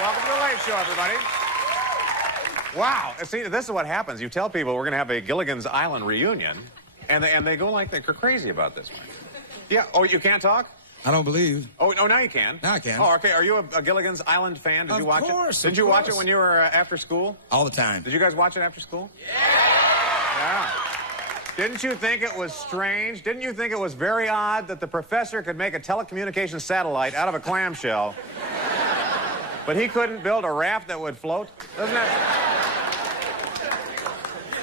Welcome to the Late Show, everybody. Wow. See, this is what happens. You tell people we're going to have a Gilligan's Island reunion, and they go like they're crazy about this one. Yeah. Oh, you can't talk? I don't believe. Oh, now you can. Now I can. Oh, okay. Are you a Gilligan's Island fan? Did you watch it? Of course. Did you watch it when you were after school? All the time. Did you guys watch it after school? Yeah. Didn't you think it was strange? Didn't you think it was very odd that the professor could make a telecommunications satellite out of a clamshell, but he couldn't build a raft that would float? Doesn't that?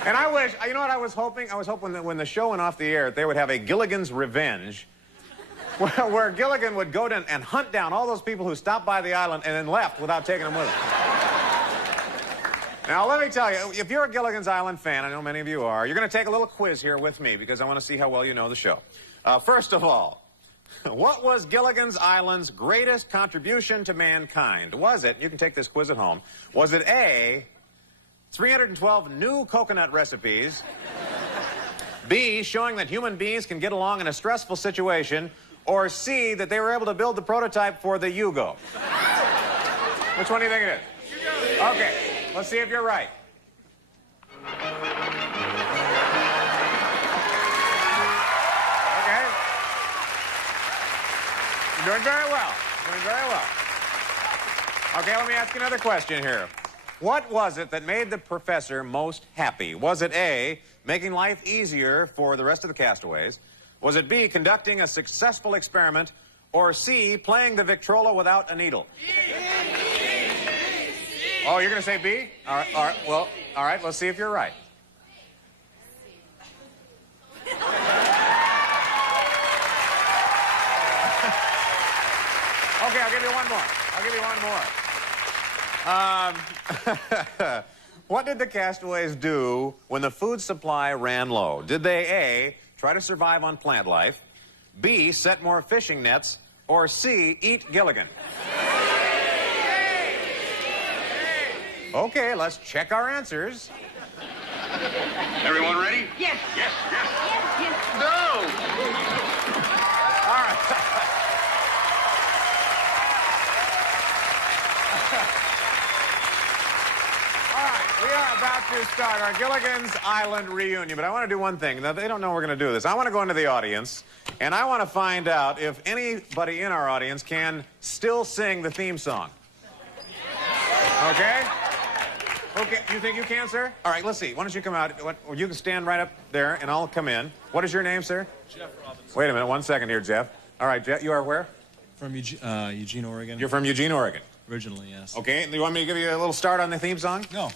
And I wish, you know what I was hoping? I was hoping that when the show went off the air, they would have a Gilligan's Revenge, where Gilligan would go down and hunt down all those people who stopped by the island and then left without taking them with him. Now, let me tell you, if you're a Gilligan's Island fan, I know many of you are, you're going to take a little quiz here with me because I want to see how well you know the show. First of all, what was Gilligan's Island's greatest contribution to mankind? Was it, you can take this quiz at home, was it A, 312 new coconut recipes, B, showing that human beings can get along in a stressful situation, or C, that they were able to build the prototype for the Yugo? Which one do you think it is? Okay. Let's see if you're right. Okay. You're doing very well. Doing very well. Okay, let me ask you another question here. What was it that made the professor most happy? Was it A, making life easier for the rest of the castaways? Was it B, conducting a successful experiment? Or C, playing the Victrola without a needle? Oh, you're going to say B? All right, well, all right, let's see if you're right. Okay, I'll give you one more. I'll give you one more. What did the castaways do when the food supply ran low? Did they A, try to survive on plant life, B, set more fishing nets, or C, eat Gilligan? Okay, let's check our answers. Everyone ready? Yes. Yes, yes. Yes, yes. Go! All right. All right, we are about to start our Gilligan's Island reunion, but I want to do one thing. Now, they don't know we're going to do this. I want to go into the audience, and I want to find out if anybody in our audience can still sing the theme song. Okay? Okay, you think you can, sir? All right, let's see. Why don't you come out? You can stand right up there, and I'll come in. What is your name, sir? Jeff Robinson. Wait a minute, 1 second here, Jeff. All right, Jeff, you are where? From Eugene, Oregon. You're from Eugene, Oregon. Originally, yes. Okay, you want me to give you a little start on the theme song? No. All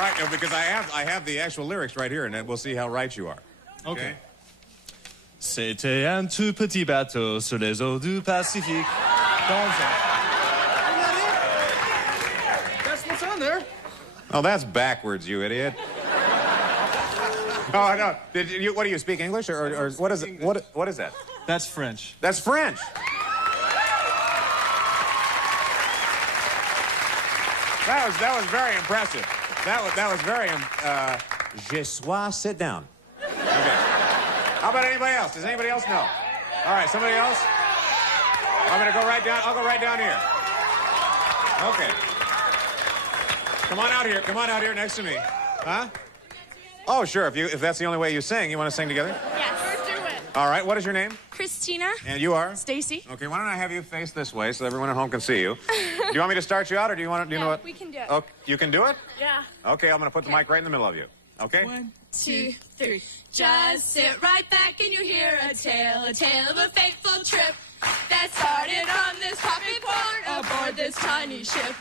right, no, because I have the actual lyrics right here, and then we'll see how right you are. Okay. C'était un tout petit bateau sur les eaux du Pacifique. That's what's on there. Oh, that's backwards, you idiot. Oh, no. What do you speak English, or what is it? What is that? That's French. That's French. That was very impressive. That was very. Je suis. Sit down. Okay. How about anybody else? Does anybody else know? All right, somebody else? I'm gonna go right down. I'll go right down here. Okay. Come on out here. Come on out here next to me. Huh? Oh, sure. If that's the only way you sing, you want to sing together? Yes. Do it. All right. What is your name? Christina. And you are? Stacy. Okay. Why don't I have you face this way so everyone at home can see you? Do you want me to start you out, or do you want to? Do you know what? We can do it. Oh, you can do it? Yeah. Okay. I'm gonna put the mic right in the middle of you. Okay. 1, 2, 3. Just sit right back and you hear a tale of a fateful trip that started on this poppy port aboard this tiny ship.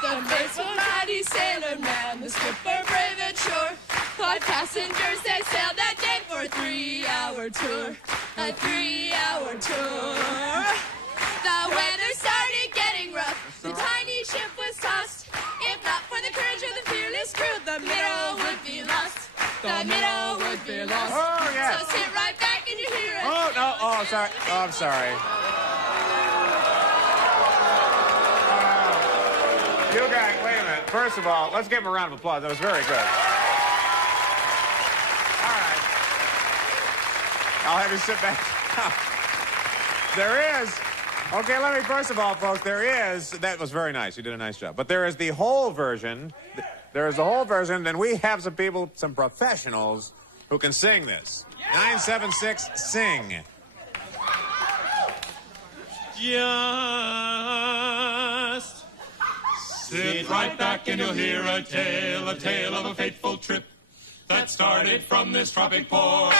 The faithful mighty sailor man, the skipper brave and sure. 5 passengers, they sailed that day for a 3-hour tour. A 3-hour tour. The weather started getting rough. The tiny ship was tossed. If not for the courage of the fearless crew, the Minnow would be lost. The Minnow would be lost. Oh, yeah. So sit right back and you hear it. Oh, no. Oh, sorry. Oh, I'm sorry. You guys, wait a minute. First of all, let's give him a round of applause. That was very good. All right. I'll have you sit back. There is. Okay, let me, first of all, folks, that was very nice. You did a nice job. But there is the whole version. There is the whole version, and we have some people, some professionals, who can sing this. 976, sing. Just sit right back and you'll hear a tale of a fateful trip that started from this tropic port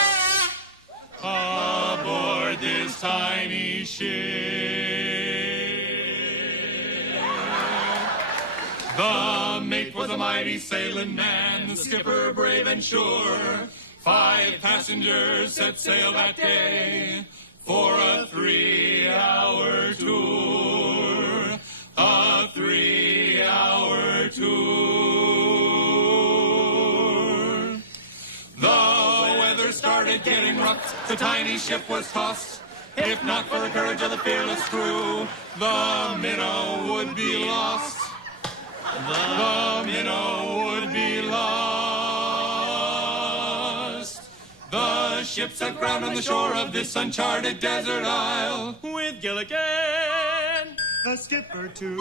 aboard this tiny ship. The mate was a mighty sailing man, the skipper brave and sure. 5 passengers set sail that day for a 3-hour tour. A 3-hour tour. The weather started getting rough, the tiny ship was tossed. If not for the courage of the fearless crew, the minnow would be lost. The minnow would be lost. The ship set ground on the shore of this uncharted desert isle, with Gilligan, the skipper too,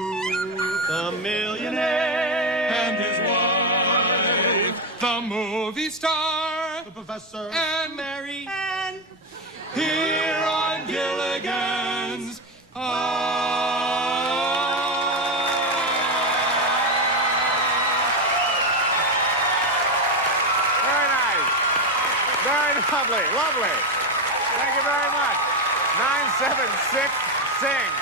the millionaire, and his wife, the movie star, the professor, and Mary Ann, here on Gilligan's Island. Very lovely, lovely. Thank you very much. 976, sing.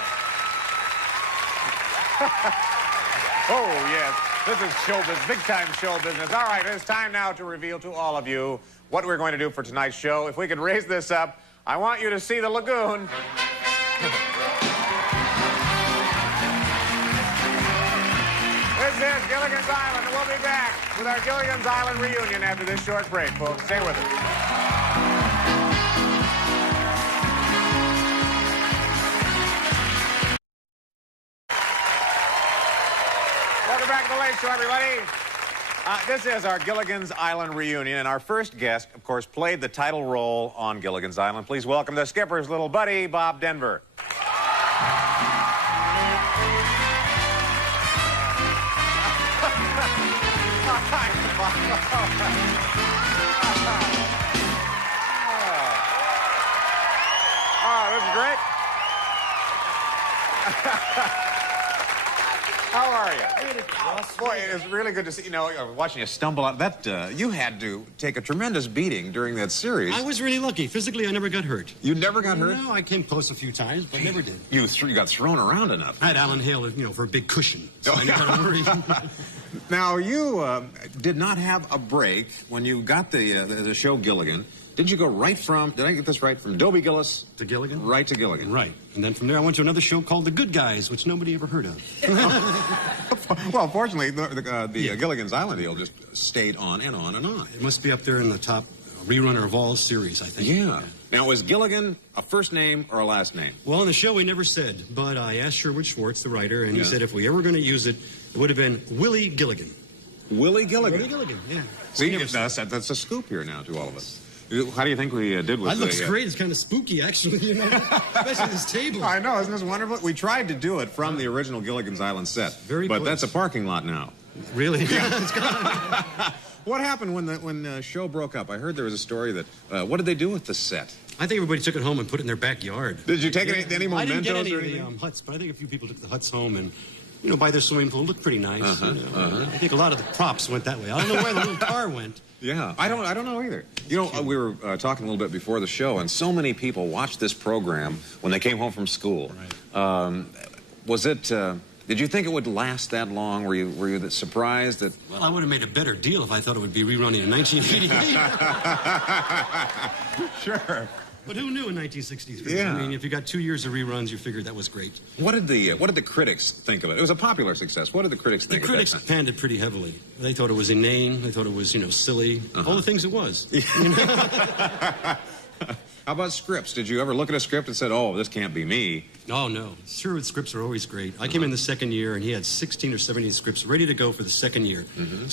Oh, yes. This is showbiz, big-time show business. All right, it's time now to reveal to all of you what we're going to do for tonight's show. If we could raise this up, I want you to see the lagoon. This is Gilligan's Island, and we'll be back with our Gilligan's Island reunion after this short break, folks. Stay with us. Welcome back to the Late Show, everybody. This is our Gilligan's Island reunion, and our first guest, of course, played the title role on Gilligan's Island. Please welcome the skipper's little buddy, Bob Denver. Oh, this is great. How are you? Boy, it is really good to see. You know, watching you stumble out. That you had to take a tremendous beating during that series. I was really lucky. Physically, I never got hurt. You never got hurt? No, I came close a few times, but never did. You got thrown around enough. I had Alan Hale, you know, for a big cushion, so I never had to worry. Now, you did not have a break when you got the show Gilligan. Did you go right from, did I get this right, from Dobie Gillis? To Gilligan? Right to Gilligan. Right. And then from there, I went to another show called The Good Guys, which nobody ever heard of. Well, fortunately, the Gilligan's Island deal just stayed on and on and on. It must be up there in the top rerunner of all series, I think. Yeah. Now, was Gilligan a first name or a last name? Well, in the show, we never said, but I asked Sherwood Schwartz, the writer, and he said if we ever going to use it, it would have been Willie Gilligan. Willie Gilligan? Willie Gilligan, yeah. See, that's a scoop here now to all of us. How do you think we did with that? Looks great. It's kind of spooky, actually, you know, especially this table. I know. Isn't this wonderful? We tried to do it from the original Gilligan's Island set. Very But close. that's a parking lot now. Really? Yeah, it's gone. What happened when the show broke up? I heard there was a story that, what did they do with the set? I think everybody took it home and put it in their backyard. Did you take any mementos I didn't get any or of the anything? huts, but I think a few people took the huts home and, you know, by their swimming pool. It looked pretty nice. I think a lot of the props went that way. I don't know where the little car went. Yeah, I don't know either. You know, we were talking a little bit before the show, and so many people watched this program when they came home from school. Right. Was it? Did you think it would last that long? Were you that surprised that? Well, I would have made a better deal if I thought it would be rerunning in 1988. Sure. But who knew in 1963? Yeah. I mean, if you got 2 years of reruns, you figured that was great. What did the critics think of it? It was a popular success. What did the critics think The critics of that? panned it pretty heavily. They thought it was inane. They thought it was, you know, silly. All the things it was. How about scripts? Did you ever look at a script and said, oh, this can't be me? Oh, no. Sherwood scripts are always great. I came in the second year, and he had 16 or 17 scripts ready to go for the second year,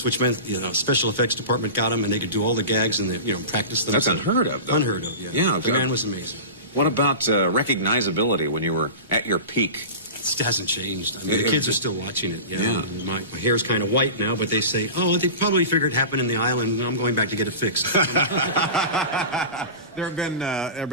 which meant, special effects department got them, and they could do all the gags and, practice them. That's unheard of, though. Unheard of, yeah. Yeah. The man was amazing. What about recognizability when you were at your peak? It hasn't changed. I mean, the kids are still watching it. Yeah. My hair's kind of white now, but they say, oh, they probably figured it happened in the island, and I'm going back to get it fixed. There have been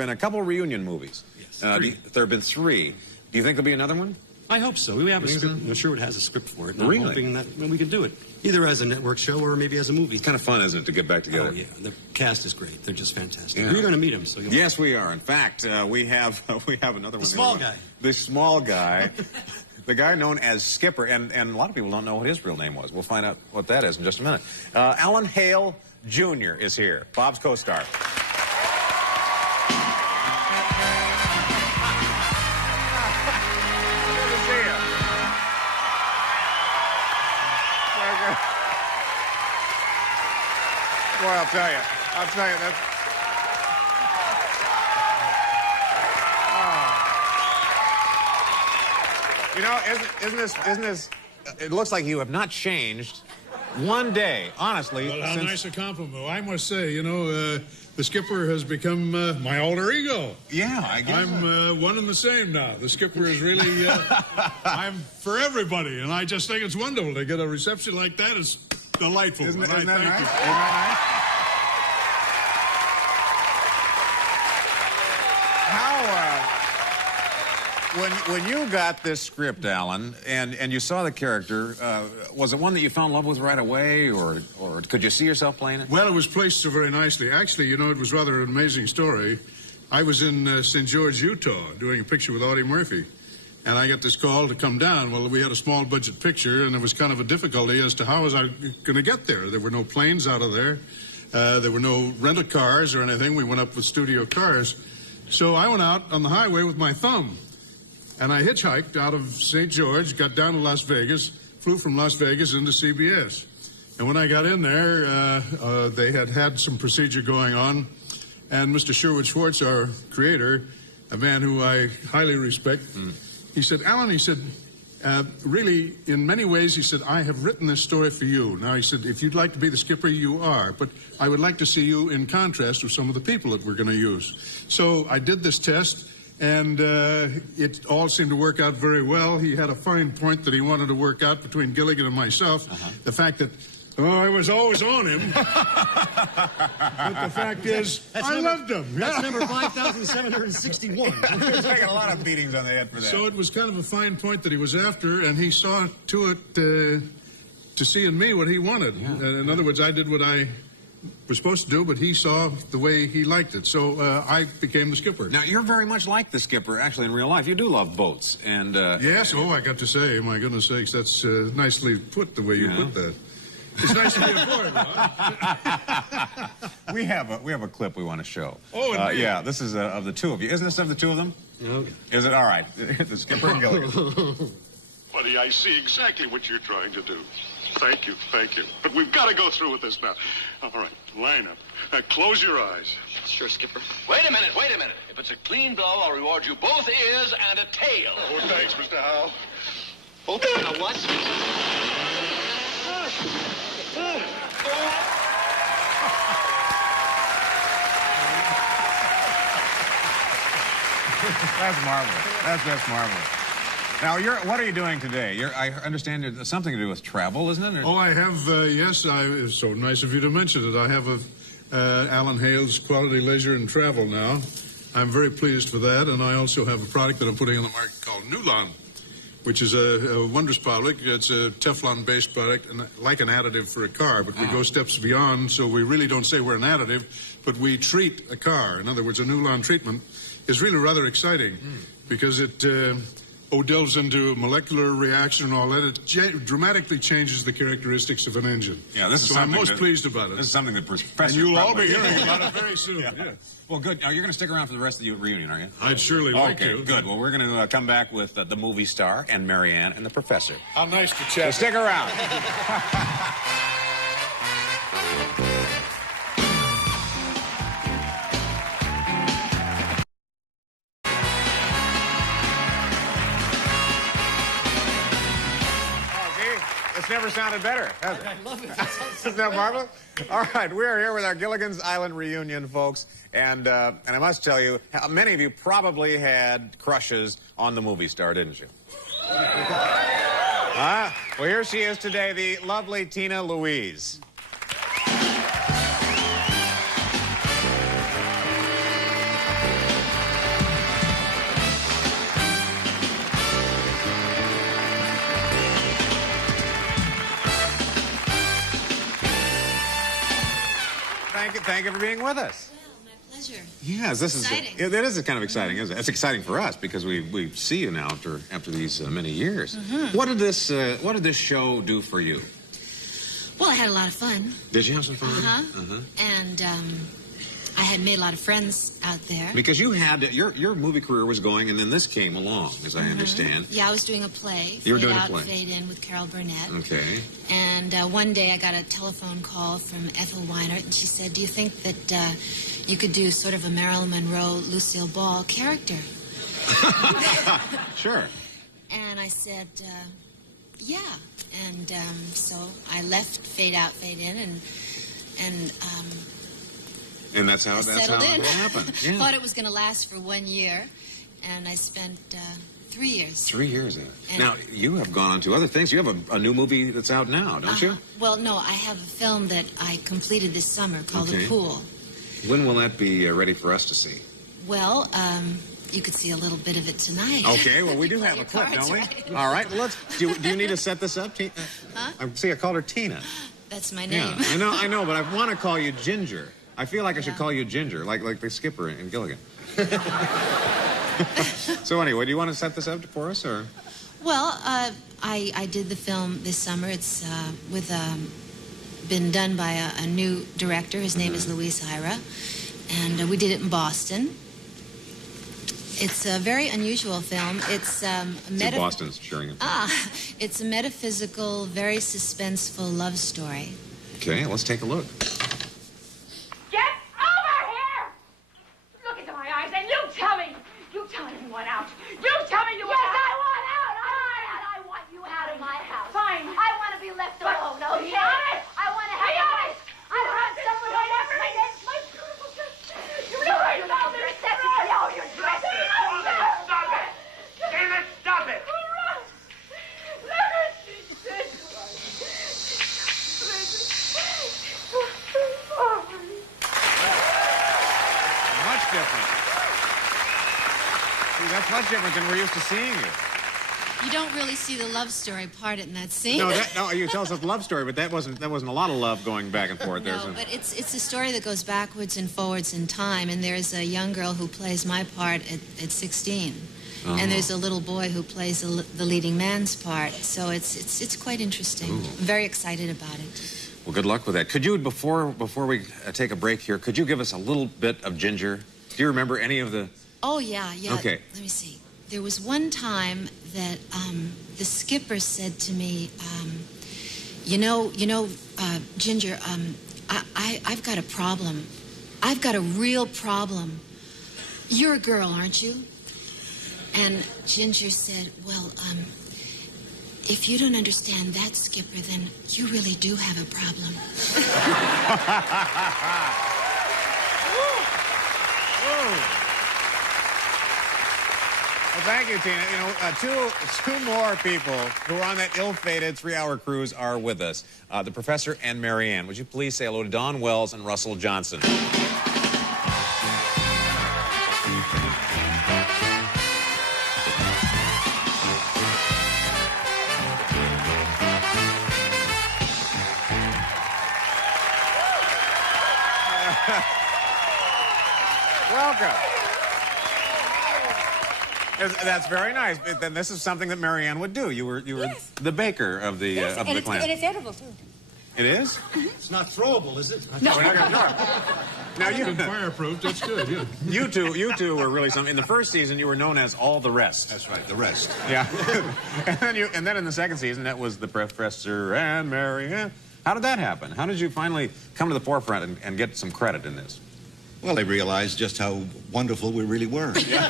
a couple reunion movies. Yes, There have been 3. Do you think there'll be another one? I hope so. We have a script. I'm sure it has a script for it. And Really? I'm hoping that we can do it, either as a network show or maybe as a movie. It's kind of fun, isn't it, to get back together? Oh, yeah. The cast is great. They're just fantastic. Yeah. You're going to meet them, so you'll... Yes, we are. In fact, we have another one. The small guy. The small guy. The guy known as Skipper, and a lot of people don't know what his real name was. We'll find out what that is in just a minute. Alan Hale Jr. is here, Bob's co-star. Good to see you. Boy, I'll tell you, that's... You know, isn't this? It looks like you have not changed one day, honestly. Well, how since... nice a compliment. I must say, the skipper has become my alter ego. Yeah, I guess. I'm one and the same now. The skipper is really, I'm for everybody, and I just think it's wonderful to get a reception like that. It's delightful. Isn't that Thank nice? you. Isn't that nice? When you got this script, Alan, and you saw the character, was it one that you fell in love with right away, or could you see yourself playing it? Well, it was placed so very nicely. Actually, it was rather an amazing story. I was in St. George, Utah, doing a picture with Audie Murphy, and I got this call to come down. Well, we had a small budget picture, and there was kind of a difficulty as to how was I going to get there. There were no planes out of there. There were no rental cars or anything. We went up with studio cars. So I went out on the highway with my thumb. And I hitchhiked out of St. George, got down to Las Vegas, flew from Las Vegas into CBS. And when I got in there, they had some procedure going on. And Mr. Sherwood Schwartz, our creator, a man who I highly respect, he said, Alan, he said, really, in many ways, he said, I have written this story for you. Now, he said, if you'd like to be the skipper, you are. But I would like to see you in contrast with some of the people that we're going to use. So I did this test. And it all seemed to work out very well. He had a fine point that he wanted to work out between Gilligan and myself. The fact that, I was always on him. But the fact is, I loved him. That's number 5,761. You're taking a lot of beatings on the head for that. So it was kind of a fine point that he was after, and he saw to it to see in me what he wanted. Yeah. In other words, I did what I was supposed to do, but he saw the way he liked it. So I became the skipper. Now, you're very much like the skipper, actually, in real life. You do love boats. And yes, I got to say, my goodness sakes, that's nicely put, the way you put that. It's nice to be aboard, huh? we have a clip we want to show. Oh, indeed. Yeah, this is of the two of you. Isn't this of the two of them? Okay. Is it? All right. The skipper and Gilligan. Buddy, I see exactly what you're trying to do. Thank you. But we've got to go through with this now. All right, line up. Close your eyes. Sure, Skipper. Wait a minute. If it's a clean blow, I'll reward you both ears and a tail. Oh, thanks, Mr. Howell. Open a what? That's marvelous. That's marvelous. Now, what are you doing today? I understand it's something to do with travel, isn't it? Oh, I have, yes. It's so nice of you to mention it. I have Alan Hale's Quality Leisure and Travel now. I'm very pleased for that, and I also have a product that I'm putting on the market called Nulon, which is a wondrous product. It's a Teflon-based product, and like an additive for a car, but we go steps beyond, so we really don't say we're an additive, but we treat a car. In other words, a Nulon treatment is really rather exciting because it delves into a molecular reaction and all that. It dramatically changes the characteristics of an engine. Yeah, this is so I'm something most pleased about it. This is something that Professor... And you'll all be probably- hearing about it very soon. Yeah. Yeah. Well, good. Now, you're going to stick around for the rest of the reunion, aren't you? I'd surely like Okay, to. good. Well, we're going to come back with the movie star and Marianne and the Professor. How nice to So chat. stick around. never sounded better, has it? I love it. Isn't that marvelous? All right, we are here with our Gilligan's Island reunion, folks. And I must tell you, many of you probably had crushes on the movie star, didn't you? Well, here she is today, the lovely Tina Louise. Thank you for being with us. Well, my pleasure. Yes, this exciting. That is kind of exciting, isn't it? It's exciting for us because we see you now after these many years. Mm-hmm. What did this show do for you? Well, I had a lot of fun. Did you have some fun? And I had made a lot of friends out there. Because you had your movie career was going, and then this came along, as I understand. Yeah, I was doing a play. You were doing a Fade play. Out, Fade In with Carol Burnett. Okay. And one day I got a telephone call from Ethel Weinert, and she said, "Do you think that you could do sort of a Marilyn Monroe, Lucille Ball character?" Sure. And I said, "Yeah." And so I left Fade Out, Fade In, And that's how settled in. it happened. Yeah. Thought it was going to last for 1 year, and I spent 3 years. 3 years in it. And- Now, you have gone on to other things. You have a new movie that's out now, don't you? Well, no, I have a film that I completed this summer called Okay. The Pool. When will that be ready for us to see? Well, you could see a little bit of it tonight. Okay, well, we do Play have a your clip, cards don't we? right. All right, do you need to set this up, Tina? Huh? See, I called her Tina. That's my name. Yeah, I know, but I want to call you Ginger. I feel like I should Yeah. call you Ginger, like the skipper in Gilligan. So anyway, do you want to set this up for us, or? Well, I did the film this summer. It's been done by a new director. His name is Luis Ira, and we did it in Boston. It's a very unusual film. It's See, Boston's sharing it. it's a metaphysical, very suspenseful love story. Okay, let's take a look. Get over here! Look into my eyes and you tell me you want out. You tell me you want out. Yes, I want out. I want you out of my house. Fine. I want to be left alone, okay? Be honest. I want to have I want someone who loves me. My beautiful sister. You know you're sexy. No, you're dressed. Stop it! Damn it, stop it! Much different. See, that's much different than we're used to seeing you. You don't really see the love story part in that scene. No, you tell us a love story, but that wasn't a lot of love going back and forth there. No, So. but it's a story that goes backwards and forwards in time, and there's a young girl who plays my part at 16, and there's a little boy who plays the leading man's part. So it's quite interesting. Ooh. I'm very excited about it. Well, good luck with that. Could you, before we take a break here, could you give us a little bit of Ginger? Do you remember any of the? Oh yeah. Okay. Let me see. There was one time that the skipper said to me, Ginger, I've got a problem. I've got a real problem. You're a girl, aren't you? And Ginger said, well, if you don't understand that, Skipper, then you really do have a problem. Well, thank you, Tina. You know, two more people who are on that ill-fated 3-hour cruise are with us. The Professor and Marianne. Would you please say hello to Don Wells and Russell Johnson? Welcome. That's very nice. But then this is something that Marianne would do. You were Yes. the baker of the clan. And it's edible, too. It is? It's not throwable, is it? No, we're not going to throw it. Now Been fireproof. That's good. Yeah. you two were really something. In the first season, you were known as All the Rest. That's right, the rest. Yeah. and then in the second season, that was the Professor and Marianne. How did that happen? How did you finally come to the forefront and get some credit in this? Well, they realized just how wonderful we really were. Simple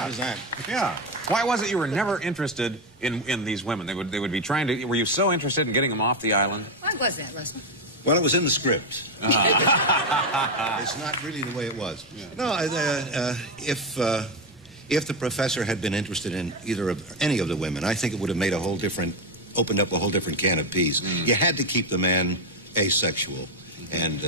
as that. Yeah. Why was it you were never interested in these women? They would be trying to. Were you so interested in getting them off the island? Why was that, Russell? Well, it was in the script. It's not really the way it was. Yeah. No, if the professor had been interested in any of the women, I think it would have made opened up a whole different can of peas. You had to keep the man asexual and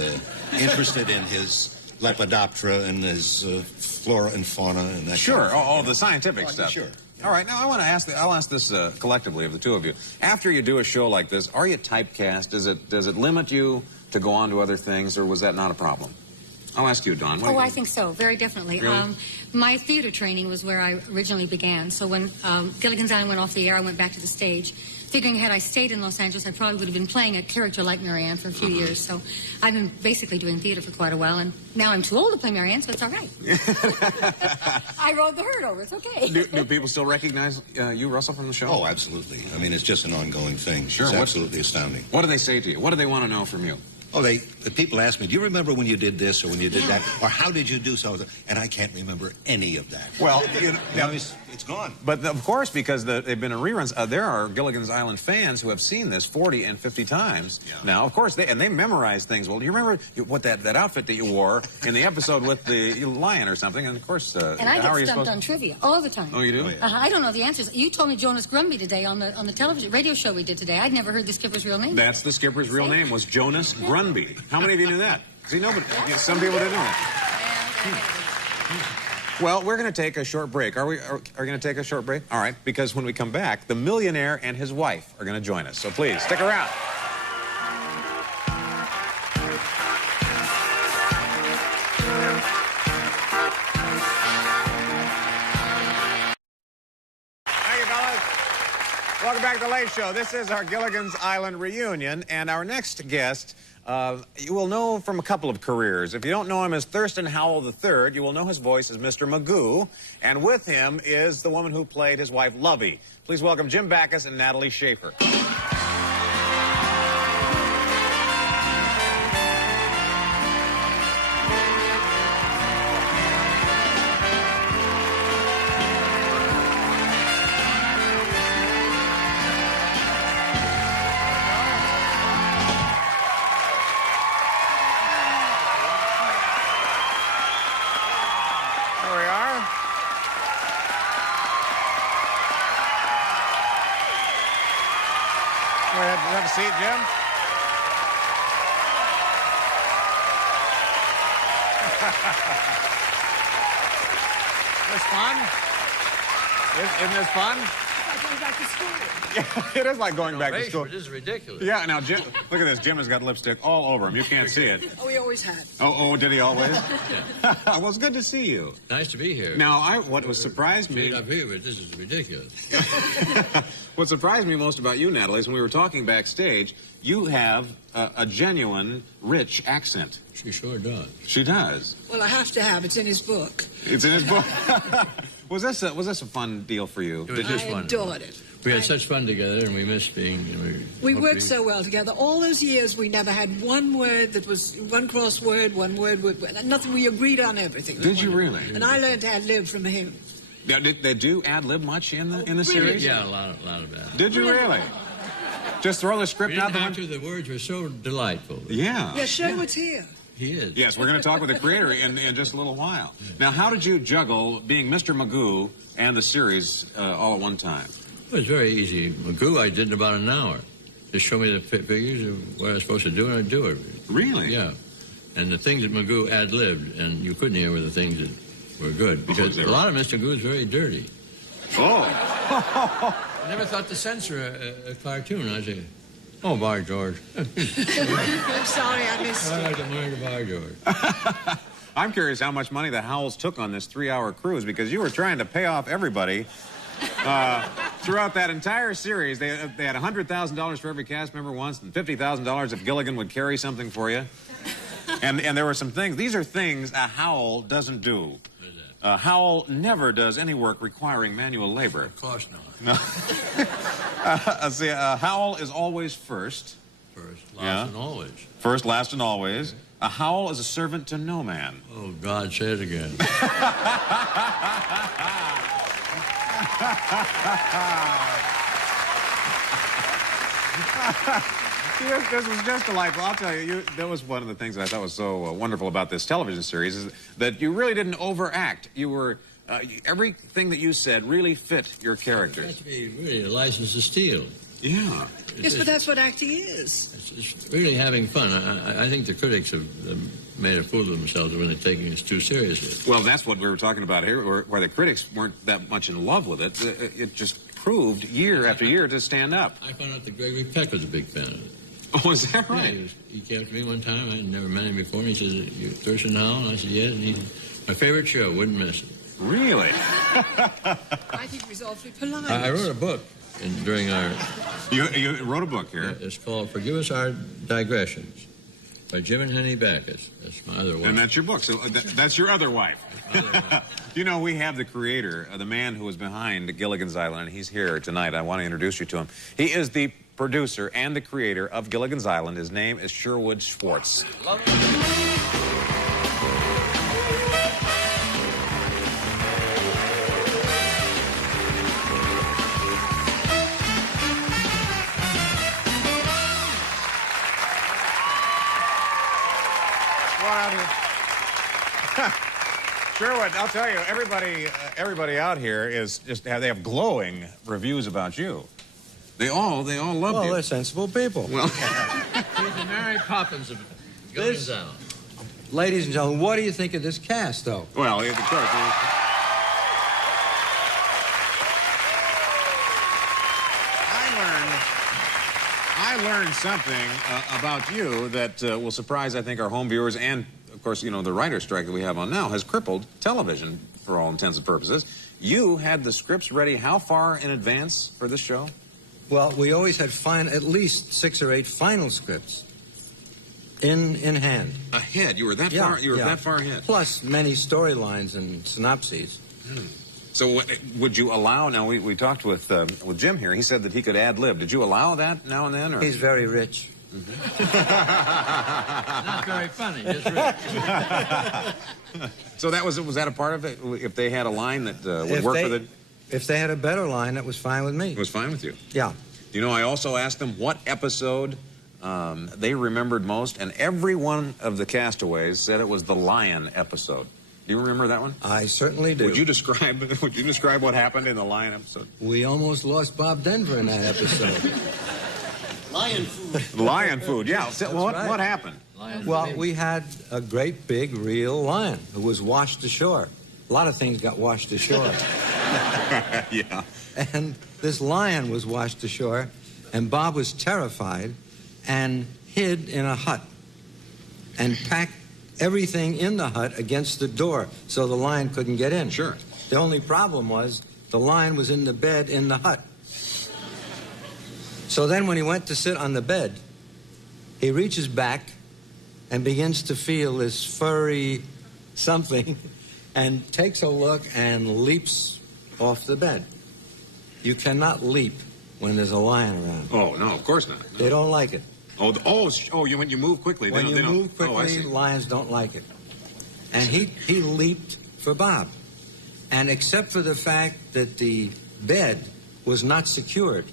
interested in his Lepidoptera and his flora and fauna and that. Sure, kind of all the scientific stuff. Sure. All right, now I'll ask this collectively of the two of you. After you do a show like this, are you typecast? Does it limit you to go on to other things, or was that not a problem? I'll ask you, Dawn. I think so, very definitely. Really? My theater training was where I originally began. So when Gilligan's Island went off the air, I went back to the stage, figuring had I stayed in Los Angeles, I probably would have been playing a character like Marianne for a few years. So I've been basically doing theater for quite a while, and now I'm too old to play Marianne, so it's all right. I rode the herd over. It's okay. Do people still recognize you, Russell, from the show? Oh, absolutely. I mean, it's just an ongoing thing. Sure. It's absolutely astounding. What do they say to you? What do they want to know from you? Oh, the people ask me, do you remember when you did this or when you did that? Or how did you do something? And I can't remember any of that. Well, it's gone. But of course, because they've been in reruns, there are Gilligan's Island fans who have seen this 40 and 50 times now. Of course, they memorize things. Well, do you remember what that outfit that you wore in the episode with the lion or something? And of course, and I get stumped on trivia all the time. Oh, you do? Oh, yeah. I don't know the answers. You told me Jonas Grumby today on the television radio show we did today. I'd never heard the skipper's real name. That's the skipper's real name was Jonas Grumby. How many of you knew that? See, nobody. Some people didn't know that. Well, we're going to take a short break. Are we going to take a short break? All right, because when we come back, the millionaire and his wife are going to join us. So please, stick around. Thank you, fellas. Welcome back to the Late Show. This is our Gilligan's Island reunion, and our next guest you will know from a couple of careers. If you don't know him as Thurston Howell III, you will know his voice as Mr. Magoo, and with him is the woman who played his wife, Lovey. Please welcome Jim Backus and Natalie Schaefer. Go ahead, have a seat, Jim. This fun? Isn't this fun? It's like going back to school. Yeah, it is like going back to school. This is ridiculous. Yeah, now, Jim, look at this. Jim has got lipstick all over him. You can't see it. Oh, he always had. Oh, did he always? Well, it's good to see you. Nice to be here. Now, what surprised me... Up here, but this is ridiculous. What surprised me most about you, Natalie, is when we were talking backstage, you have a genuine, rich accent. She sure does. She does. Well, I have to have. It's in his book. It's in his book. Was this a fun deal for you? It was just I adored it. We had such fun together, and we missed being... We worked so well together. All those years, we never had one word that was one crossword, one word with nothing. We agreed on everything. Did you really? And I learned to ad-lib from him. Now, did they do ad-lib much in the series? Yeah, a lot of that. Did you really? Just throw the script out the words were so delightful. Yeah. Yeah, Sherwood's here. He is. Yes, we're going to talk with the creator in just a little while. Now, how did you juggle being Mr. Magoo and the series all at one time? It was very easy. Magoo, I did in about an hour. Just show me the figures of what I was supposed to do, and I'd do it. Really? Yeah. And the things that Magoo ad-libbed, and you couldn't hear were the things that were good, because a lot of Mr. Magoo is very dirty. Oh. I never thought to censor a cartoon. I say, oh, by George. I'm sorry, I missed I it. like to mind by George. I'm curious how much money the Howells took on this 3-hour cruise, because you were trying to pay off everybody throughout that entire series. They had $100,000 for every cast member once, and $50,000 if Gilligan would carry something for you. And there were some things. These are things a Howell doesn't do. Howell never does any work requiring manual labor. Of course not. No. See, Howell is always first. First, last, and always. First, last, and always. A Howell is a servant to no man. Oh, God, say it again. This was just delightful. I'll tell you, that was one of the things that I thought was so wonderful about this television series is that you really didn't overact. You were, everything that you said really fit your characters. It's to be really a license to steal. Yeah. Yes, but that's what acting is. It's really having fun. I think the critics have made a fool of themselves when they're taking this too seriously. Well, that's what we were talking about here, where the critics weren't that much in love with it. It just proved year after year to stand up. I found out that Gregory Peck was a big fan of it. Oh, is that right? Yeah, he came to me one time. I had never met him before, and he says, "You Thurston Howell?" And I said, "Yes." And he said, "My favorite show, wouldn't miss it." Really? I think he was awfully polite. I wrote a book during our... You wrote a book here. It's called Forgive Us Our Digressions by Jim and Henny Backus. That's my other wife. And that's your book. So that's your other wife. You know, we have the creator, the man who was behind Gilligan's Island, and he's here tonight. I want to introduce you to him. He is the producer and the creator of Gilligan's Island. His name is Sherwood Schwartz. Sherwood, I'll tell you, everybody out here is just they have glowing reviews about you. They all love you. Well, they're sensible people. Well, He's the Mary Poppins of Gilligan's Island. Ladies and gentlemen, what do you think of this cast, though? Well, of course. I learned something about you that will surprise, I think, our home viewers and, of course, you know, the writer's strike that we have on now has crippled television for all intents and purposes. You had the scripts ready how far in advance for this show? Well, we always had at least 6 or 8 final scripts in hand. Ahead? You were that far? You were that far ahead? Plus many storylines and synopses. So would you allow, now we talked with Jim here, he said that he could ad-lib. Did you allow that now and then? Or? He's very rich. Not very funny, just rich. So was that a part of it? If they had a line that would work for the... If they had a better line, that was fine with me. It was fine with you? Yeah. You know, I also asked them what episode they remembered most, and every one of the castaways said it was the lion episode. Do you remember that one? I certainly do. Would you describe what happened in the lion episode? We almost lost Bob Denver in that episode. Lion food. Lion food, yeah. What happened? Well, we had a great big real lion who was washed ashore. A lot of things got washed ashore. Yeah. And this lion was washed ashore, and Bob was terrified and hid in a hut and packed everything in the hut against the door so the lion couldn't get in. Sure. The only problem was the lion was in the bed in the hut. So then when he went to sit on the bed, he reaches back and begins to feel this furry something and takes a look and leaps off the bed. You cannot leap when there's a lion around. Oh, no, of course not. No. They don't like it. You when you move quickly. When you move I quickly, see. lions don't like it. And he leaped for Bob. And except for the fact that the bed was not secured,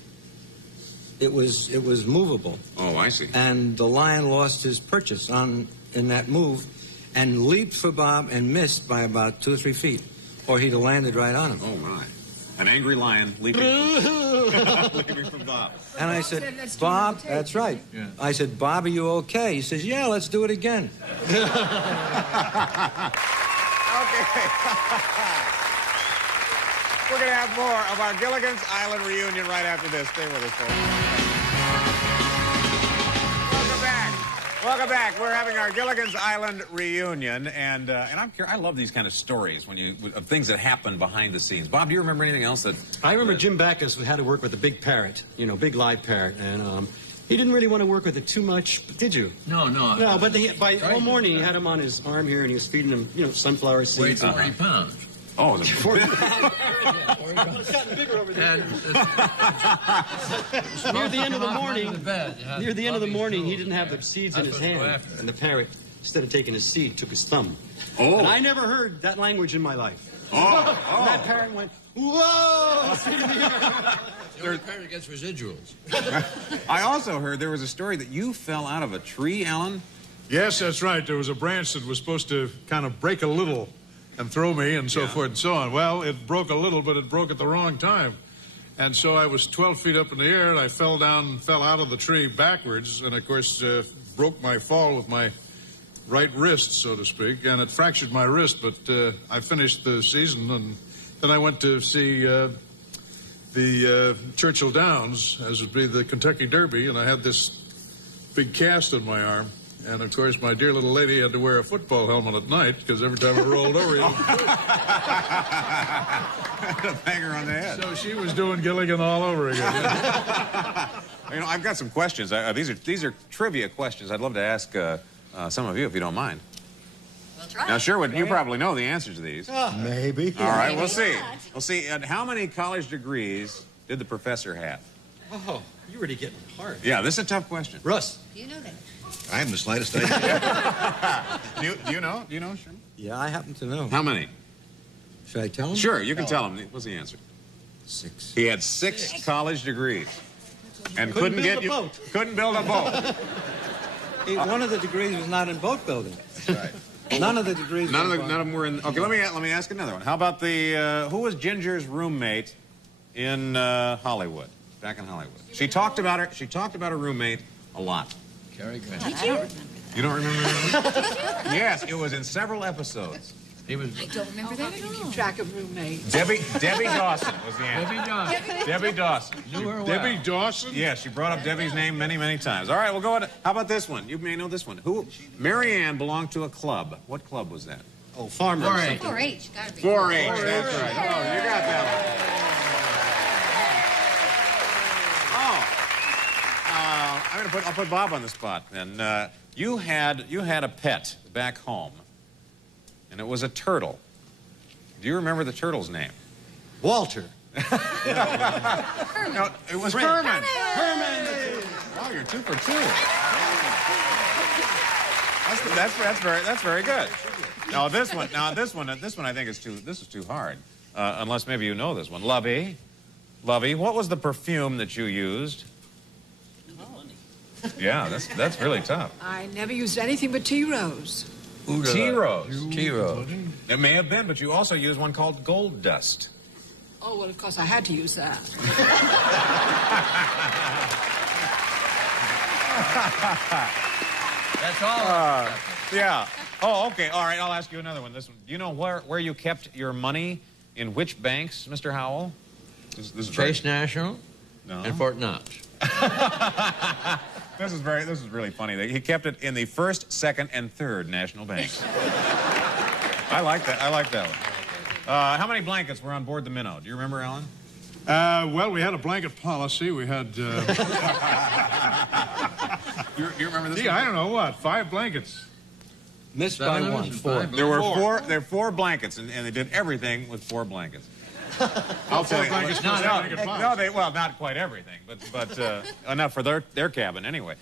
it was movable. Oh, I see. And the lion lost his purchase in that move and leaped for Bob and missed by about 2 or 3 feet, or he'd have landed right on him. Oh, my. An angry lion leaping leaping from Bob. And I said, Bob, that's right. Yeah. I said, Bob, are you okay? He says, yeah, let's do it again. Okay. We're going to have more of our Gilligan's Island reunion right after this. Stay with us, folks. Welcome back. We're having our Gilligan's Island reunion, and I'm curious. I love these kind of stories of things that happen behind the scenes. Bob, do you remember anything else that? I remember Jim Backus had to work with a big parrot, big live parrot, and he didn't really want to work with it too much, did you? No. No, but all morning he had him on his arm here, and he was feeding him, sunflower seeds. Weighs 40 pounds. Oh, 40 pounds. It's gotten bigger over there. Near the end of the morning, he didn't have the seeds in his hand, and the parrot instead of taking his seed, took his thumb. Oh. And I never heard that language in my life. Oh. And that parrot went, whoa! The only parrot gets residuals. I also heard there was a story that you fell out of a tree, Alan. Yes, that's right. There was a branch that was supposed to kind of break a little and throw me and so forth and so on. Well, it broke a little, but it broke at the wrong time. And so I was 12 feet up in the air, and I fell out of the tree backwards, and of course broke my fall with my right wrist, so to speak, and it fractured my wrist, but I finished the season, and then I went to see the Churchill Downs, as would be the Kentucky Derby, and I had this big cast on my arm. And, of course, my dear little lady had to wear a football helmet at night because every time I rolled over, it bang her on the head. So she was doing Gilligan all over again. You know, I've got some questions. These are trivia questions I'd love to ask some of you, if you don't mind. We'll try. Now, Sherwood, you probably know the answers to these. Maybe. All right, we'll Maybe see. not. We'll see. How many college degrees did the professor have? Oh, you're really getting hard. Yeah, this is a tough question. Russ. Do you know that? I haven't the slightest idea. Do you know? Do you know, Sherman? Yeah, I happen to know. How many? Should I tell him? Sure, you can tell him. What's the answer? 6. He had 6 college degrees. And Couldn't couldn't build get a boat. Couldn't build a boat. One of the degrees was not in boat building. That's right. None of the degrees. None were of them were in. Okay, let me ask another one. How about the who was Ginger's roommate in Hollywood? Back in Hollywood, she talked about her. She talked about her roommate a lot. Cary Grant. I don't remember. You don't remember that? Yes, it was in several episodes. He was I don't remember that at all. Keep track of roommates. Debbie Dawson was the answer. Debbie Dawson. Debbie Dawson. Knew her well. Debbie Dawson? Yeah, she brought up Debbie's name many, many times. All right, we'll go on. How about this one? You may know this one. Who? Mary Ann belonged to a club. What club was that? Oh, farmer. 4-H. 4-H, gotta be. 4-H. That's right. Oh, you got that one. I'll put Bob on the spot. And you had a pet back home, and it was a turtle. Do you remember the turtle's name? Walter. No, it was Herman. Herman. Wow, you're 2 for 2. That's very good. Now this one I think is too hard. Unless maybe you know this one. Lovey, what was the perfume that you used? Yeah, that's really tough. I never used anything but Tea Rose. Tea Rose. Tea Rose. It may have been, but you also used one called Gold Dust. Oh, well, of course, I had to use that. That's all. Yeah. Oh, okay. All right, I'll ask you another one. This one. Do you know where you kept your money? In which banks, Mr. Howell? This is Chase National and Fort Knox. This is really funny. He kept it in the First, Second, and Third National Banks. I like that one. How many blankets were on board the Minnow? Do you remember, Alan? Well, we had a blanket policy. We had... You remember this? Gee, I don't know, what, 5 blankets? Missed by 1. 4. There were 4 blankets, and they did everything with 4 blankets. I'll tell you. Well, not quite everything, but enough for their cabin anyway.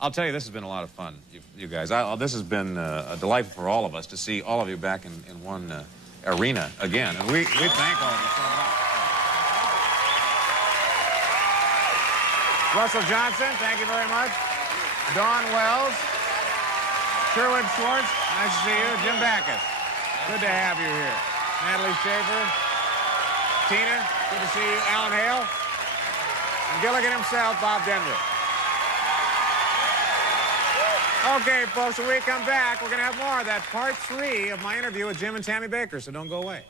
I'll tell you, this has been a lot of fun, you guys. This has been delightful for all of us to see all of you back in one arena again, and we thank all of you so much. Russell Johnson, thank you very much. Dawn Wells, Sherwood Schwartz, nice to see you. Jim Backus, good to have you here. Natalie Schaefer, Tina, good to see you. Alan Hale, and Gilligan himself, Bob Denver. Okay, folks, when we come back, we're going to have more of that part 3 of my interview with Jim and Tammy Bakker, so don't go away.